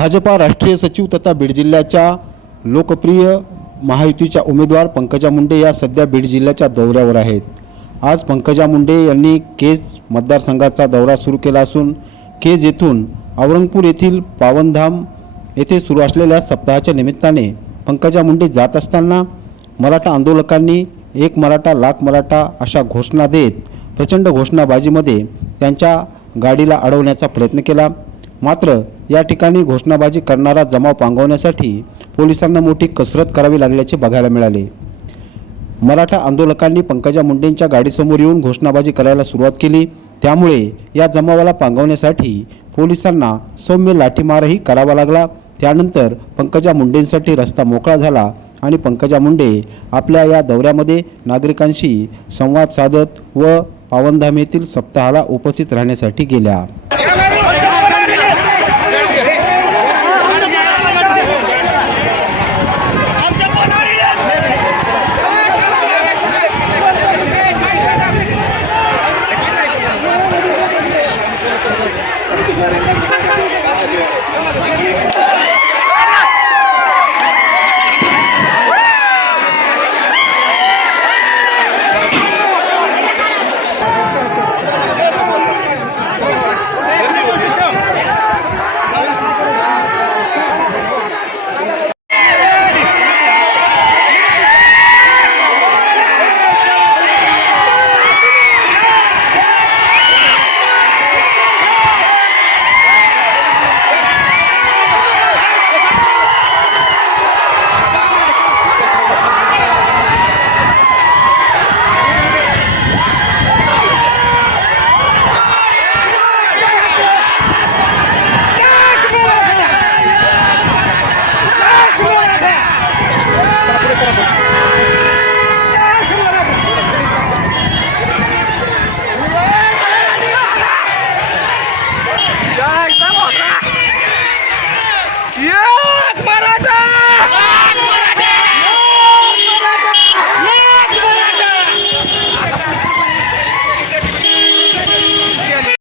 भाजपा राष्ट्रीय सचिव तथा बीड जिल्ह्याच्या लोकप्रिय महायुतीच्या उमेदवार पंकजा मुंडे या सध्या बीड जिल्ह्याच्या दौऱ्यावर आहेत. आज पंकजा मुंडे यांनी केज मतदारसंघाचा दौरा सुरू केला असून केज येथून औरंगपूर येथील पावनधाम येथे सुरू असलेल्या सप्ताहाच्या निमित्ताने पंकजा मुंडे जात असताना मराठा आंदोलकांनी एक मराठा लाख मराठा अशा घोषणा देत प्रचंड घोषणाबाजीमध्ये त्यांच्या गाडीला अडवण्याचा प्रयत्न केला. मात्र या ठिकाणी घोषणाबाजी करणारा जमाव पांगवण्यासाठी पोलिसांना मोठी कसरत करावी लागल्याचे बघायला मिळाले. मराठा आंदोलकांनी पंकजा मुंडेंच्या गाडीसमोर येऊन घोषणाबाजी करायला सुरुवात केली. त्यामुळे या जमावाला पांगवण्यासाठी पोलिसांना सौम्य लाठीमारही करावा लागला. त्यानंतर पंकजा मुंडेंसाठी रस्ता मोकळा झाला आणि पंकजा मुंडे आपल्या या दौऱ्यामध्ये नागरिकांशी संवाद साधत व पावनधाम येथील सप्ताहाला उपस्थित राहण्यासाठी गेल्या. 哎摘我的